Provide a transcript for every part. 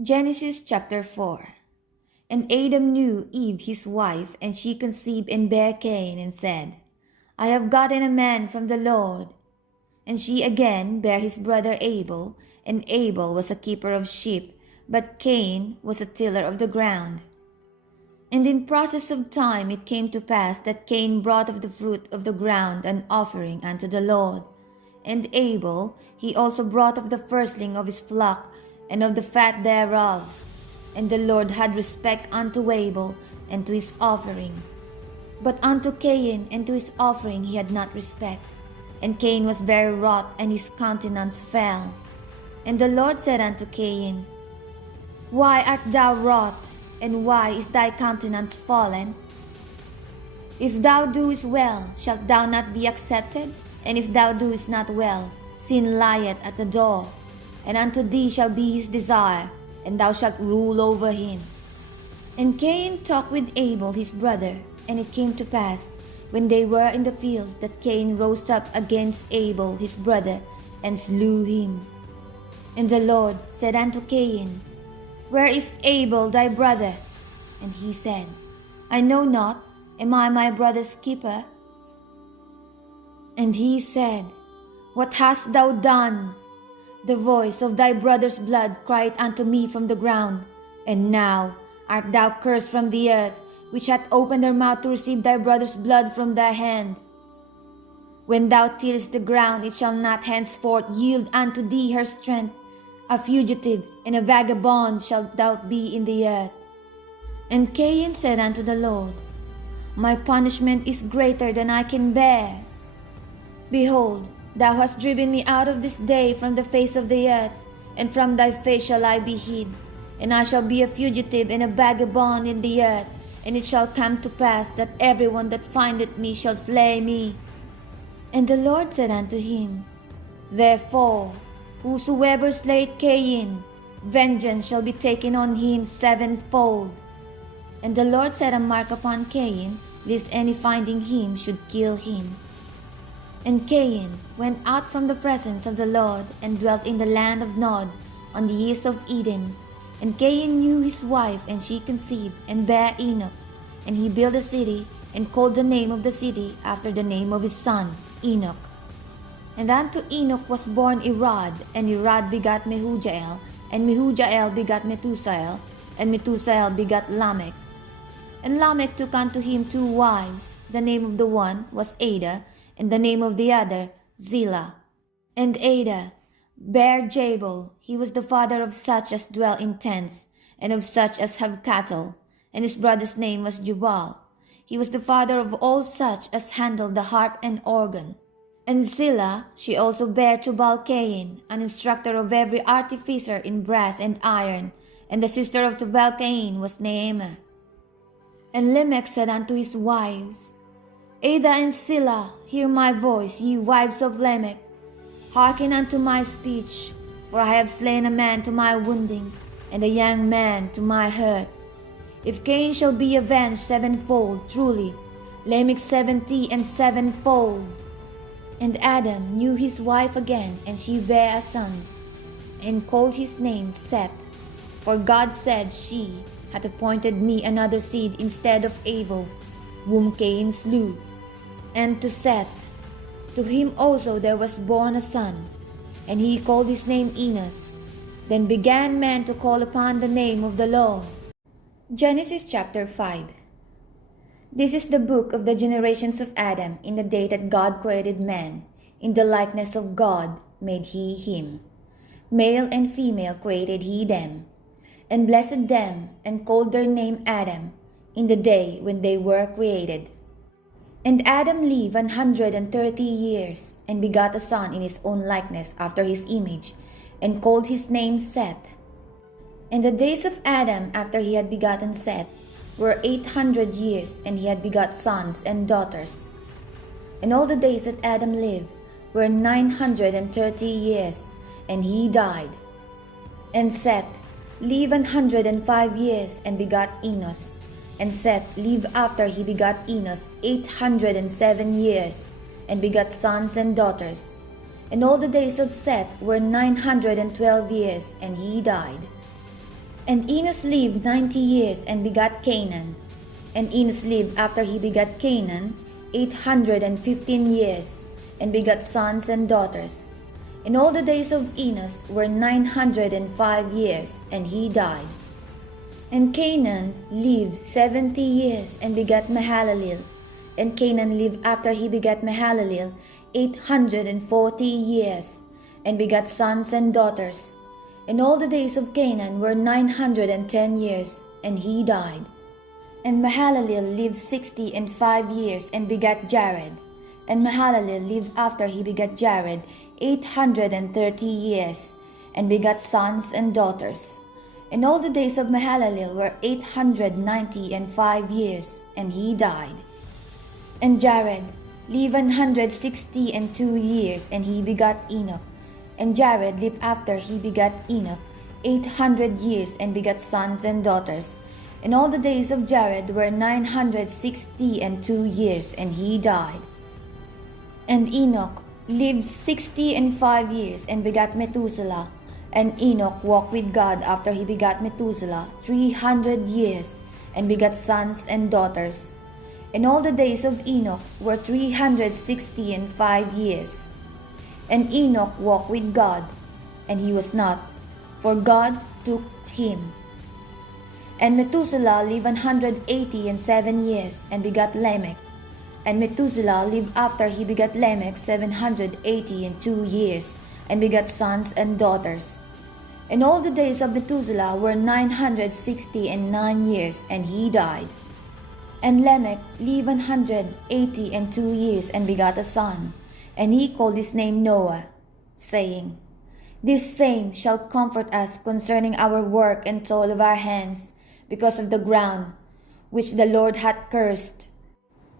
Genesis chapter 4. And Adam knew Eve his wife, and she conceived and bare Cain, and said, I have gotten a man from the Lord. And she again bare his brother Abel, and Abel was a keeper of sheep, but Cain was a tiller of the ground. And in process of time it came to pass that Cain brought of the fruit of the ground an offering unto the Lord. And Abel he also brought of the firstling of his flock, and of the fat thereof. And the Lord had respect unto Abel and to his offering. But unto Cain and to his offering he had not respect. And Cain was very wroth, and his countenance fell. And the Lord said unto Cain, Why art thou wroth, and why is thy countenance fallen? If thou doest well, shalt thou not be accepted? And if thou doest not well, sin lieth at the door. And unto thee shall be his desire, and thou shalt rule over him. And Cain talked with Abel his brother, and it came to pass, when they were in the field, that Cain rose up against Abel his brother, and slew him. And the Lord said unto Cain, Where is Abel thy brother? And he said, I know not, am I my brother's keeper? And he said, What hast thou done? The voice of thy brother's blood cried unto me from the ground. And now art thou cursed from the earth, which hath opened her mouth to receive thy brother's blood from thy hand. When thou tillest the ground, it shall not henceforth yield unto thee her strength. A fugitive and a vagabond shalt thou be in the earth. And Cain said unto the Lord, My punishment is greater than I can bear. Behold, thou hast driven me out of this day from the face of the earth, and from thy face shall I be hid. And I shall be a fugitive and a vagabond in the earth, and it shall come to pass that everyone that findeth me shall slay me. And the Lord said unto him, Therefore, whosoever slayeth Cain, vengeance shall be taken on him sevenfold. And the Lord set a mark upon Cain, lest any finding him should kill him. And Cain went out from the presence of the Lord, and dwelt in the land of Nod, on the east of Eden. And Cain knew his wife, and she conceived, and bare Enoch. And he built a city, and called the name of the city after the name of his son, Enoch. And unto Enoch was born Irad, and Irad begat Mehujael, and Mehujael begat Methusael, and Methusael begat Lamech. And Lamech took unto him two wives. The name of the one was Ada, and the name of the other Zillah. And Ada bare Jabal. He was the father of such as dwell in tents, and of such as have cattle. And his brother's name was Jubal. He was the father of all such as handle the harp and organ. And Zillah, she also bare Tubal-Cain, an instructor of every artificer in brass and iron. And the sister of Tubal-Cain was Naamah. And Lamech said unto his wives, Ada and Zillah, hear my voice, ye wives of Lamech. Hearken unto my speech, for I have slain a man to my wounding, and a young man to my hurt. If Cain shall be avenged sevenfold, truly, Lamech 70 and sevenfold. And Adam knew his wife again, and she bare a son, and called his name Seth. For God said, She hath appointed me another seed instead of Abel, whom Cain slew. And to Seth, to him also there was born a son, and he called his name Enos. Then began men to call upon the name of the Lord. Genesis chapter 5. This is the book of the generations of Adam in the day that God created man. In the likeness of God made he him. Male and female created he them. And blessed them, and called their name Adam, in the day when they were created. And Adam lived 130 years, and begot a son in his own likeness after his image, and called his name Seth. And the days of Adam after he had begotten Seth were 800 years, and he had begot sons and daughters. And all the days that Adam lived were 930 years, and he died. And Seth lived 105 years, and begot Enos. And Seth lived after he begot Enos 807 years, and begot sons and daughters. And all the days of Seth were 912 years, and he died. And Enos lived 90 years and begat Canaan. And Enos lived after he begat Canaan 815 years, and begat sons and daughters. And all the days of Enos were 905 years, and he died. And Canaan lived 70 years and begat Mahalalel. And Canaan lived after he begat Mahalalel 840 years, and begat sons and daughters. And all the days of Canaan were 910 years, and he died. And Mahalalel lived 65 years and begat Jared. And Mahalalel lived after he begat Jared 830 years, and begat sons and daughters. And all the days of Mahalalel were 895 years, and he died. And Jared lived 162 years, and he begat Enoch. And Jared lived after he begat Enoch 800 years, and begat sons and daughters. And all the days of Jared were 962 years, and he died. And Enoch lived 65 years, and begat Methuselah. And Enoch walked with God after he begat Methuselah 300 years, and begat sons and daughters. And all the days of Enoch were 365 years. And Enoch walked with God, and he was not, for God took him. And Methuselah lived 187 years, and begat Lamech. And Methuselah lived after he begat Lamech 782 years, and begat sons and daughters. And all the days of Methuselah were 969 years, and he died. And Lamech lived 182 years, and begat a son, and he called his name Noah, saying, This same shall comfort us concerning our work and toil of our hands, because of the ground which the Lord hath cursed.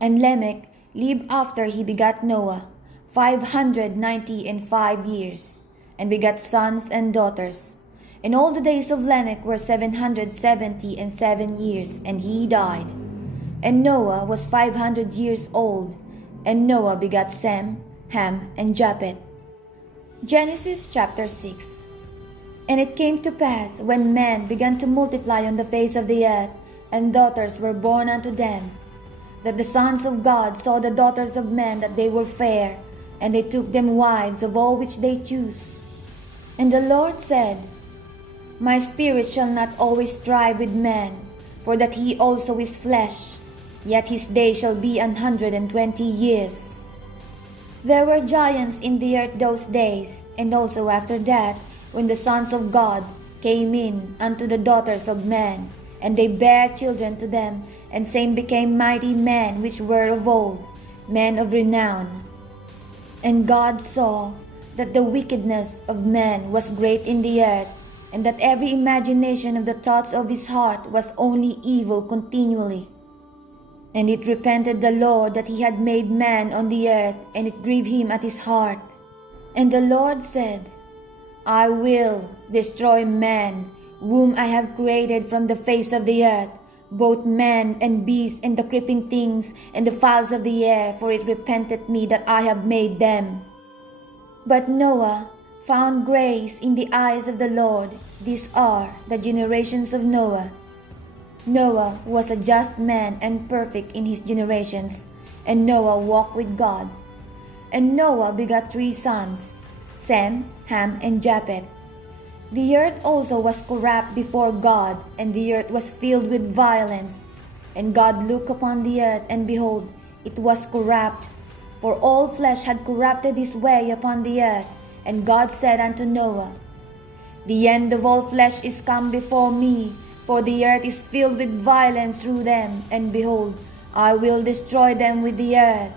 And Lamech lived after he begat Noah 595 years, and begat sons and daughters. And all the days of Lamech were 777 years, and he died. And Noah was 500 years old, and Noah begat Sem, Ham, and Japheth. Genesis chapter 6. And it came to pass, when men began to multiply on the face of the earth, and daughters were born unto them, that the sons of God saw the daughters of men that they were fair, and they took them wives of all which they chose. And the Lord said, My spirit shall not always strive with man, for that he also is flesh, yet his days shall be 120 years. There were giants in the earth those days, and also after that, when the sons of God came in unto the daughters of men, and they bare children to them, and same became mighty men which were of old, men of renown. And God saw that the wickedness of man was great in the earth, and that every imagination of the thoughts of his heart was only evil continually. And it repented the Lord that he had made man on the earth, and it grieved him at his heart. And the Lord said, I will destroy man, whom I have created from the face of the earth, both man and beast, and the creeping things, and the fowls of the air, for it repenteth me that I have made them. But Noah found grace in the eyes of the Lord. These are the generations of Noah. Noah was a just man and perfect in his generations, and Noah walked with God. And Noah begat 3 sons, Sem, Ham, and Japheth. The earth also was corrupt before God, and the earth was filled with violence. And God looked upon the earth, and behold, it was corrupt, for all flesh had corrupted his way upon the earth. And God said unto Noah, The end of all flesh is come before me, for the earth is filled with violence through them, and behold, I will destroy them with the earth.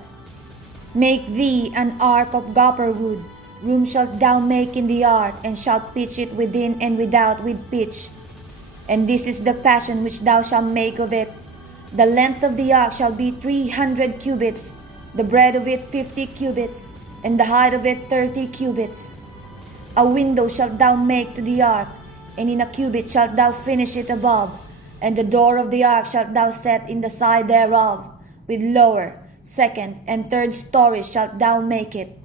Make thee an ark of gopher wood. Room shalt thou make in the ark, and shalt pitch it within and without with pitch. And this is the fashion which thou shalt make of it. The length of the ark shall be 300 cubits, the breadth of it 50 cubits, and the height of it 30 cubits. A window shalt thou make to the ark, and in a cubit shalt thou finish it above. And the door of the ark shalt thou set in the side thereof. With lower, second, and third stories shalt thou make it.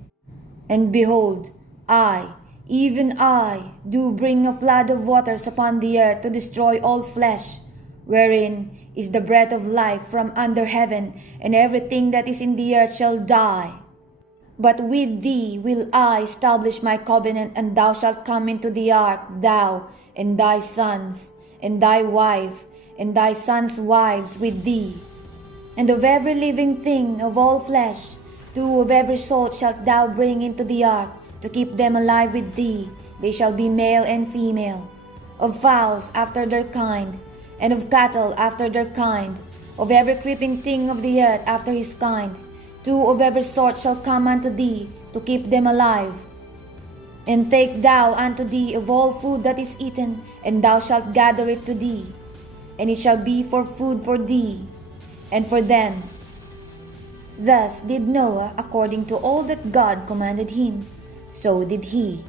And behold, I, Even I do bring a flood of waters upon the earth to destroy all flesh, wherein is the breath of life from under heaven, and everything that is in the earth shall die. But with thee will I establish my covenant, and thou shalt come into the ark, thou and thy sons, and thy wife, and thy sons' wives with thee. And of every living thing of all flesh, 2 of every sort shalt thou bring into the ark, to keep them alive with thee. They shall be male and female. Of fowls after their kind, and of cattle after their kind, of every creeping thing of the earth after his kind, 2 of every sort shall come unto thee, to keep them alive. And take thou unto thee of all food that is eaten, and thou shalt gather it to thee, and it shall be for food for thee, and for them. Thus did Noah according to all that God commanded him, so did he.